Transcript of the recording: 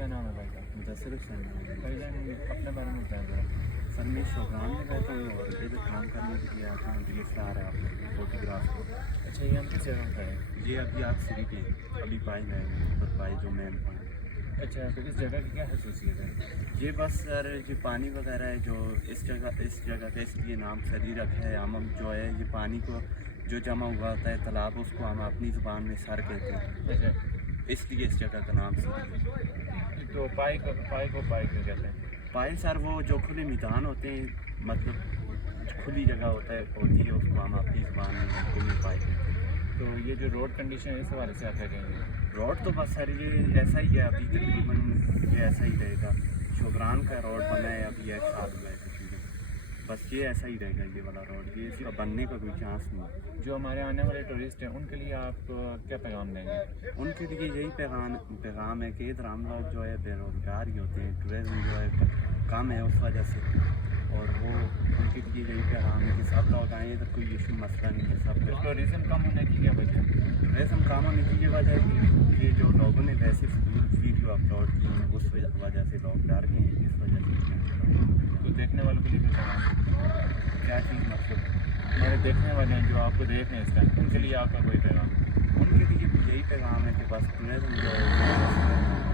کیا نام ہے بھائی صاحب؟ مدثر حسین بھائی جان اپنے بارے میں بتائیں ذرا۔ سر میں شوقان میں رہتا ہوں اور ادھر کام کرنے کے لیے آتا ہوں ڈی ایس آر ہے آپ فوٹوگراف کو۔ اچھا یہ ہم کس جگہ کا ہے؟ یہ ابھی آپ سری کے ابھی پائی میں اوپر پائی جو مین پوائنٹ۔ اچھا تو اس جگہ کی کیا خصوصیت ہے؟ یہ بس سر یہ پانی وغیرہ ہے جو اس جگہ کا اس لیے نام سری رکھا ہے۔ ہم جو ہے یہ پانی کو جو جمع ہوا ہوتا ہے تالاب اس کو ہم اپنی زبان میں سر کہتے ہیں، اچھا اس لیے اس جگہ کا نام سری ہے۔ تو پائی کو پائی کیوں کہتے ہیں؟ پائل سر وہ جو کھلے میدان ہوتے ہیں، مطلب کھلی جگہ ہوتی ہے اس کو ہم اپنی زبان میں کھلی پائی کہتے ہیں۔ تو یہ جو روڈ کنڈیشن ہے اس حوالے سے آپ کیا کہیں گے؟ روڈ تو بس سر یہ ایسا ہی ہے ابھی تقریباً یہ ایسا ہی رہے گا۔ شوگران کا روڈ بنا ہے ابھی 1 سال ہوا ہے تقریباً، بس یہ ایسا ہی رہے گا یہ والا روڈ، یہ اس کا بننے کا کوئی چانس نہیں ہے۔ جو ہمارے آنے والے ٹورسٹ ہیں ان کے لیے آپ کیا پیغام دیں گے؟ ان کے لیے یہی پیغام ہے کہ ادھر ہم لوگ جو ہے بے روزگار ہی ہوتے ہیں، ٹورزم جو ہے کم ہے اس وجہ سے، اور وہ ان کے لیے یہی پیغام ہے کہ سب لوگ آئیں، ادھر کوئی ایشو مسئلہ نہیں ہے سب لوگ۔ ٹورزم کم ہونے کی کیا وجہ ہے؟ ٹورزم کام ہونے کی یہ وجہ ہے کہ یہ جو لوگوں نے ویسے ویڈیو اپلوڈ کی ہیں اس وجہ سے لوگ ڈر گئے ہیں، اس وجہ سے۔ تو دیکھنے والوں کے لیے بھی پیغام؟ کیا چیز مطلب ہمارے دیکھنے والے ہیں جو آپ کو دیکھ رہے ہیں اس ٹائم، ان کے لیے آپ کا کوئی پیغام؟ ان کے لیے یہی پیغام ہے کہ بس ٹورزم جو ہے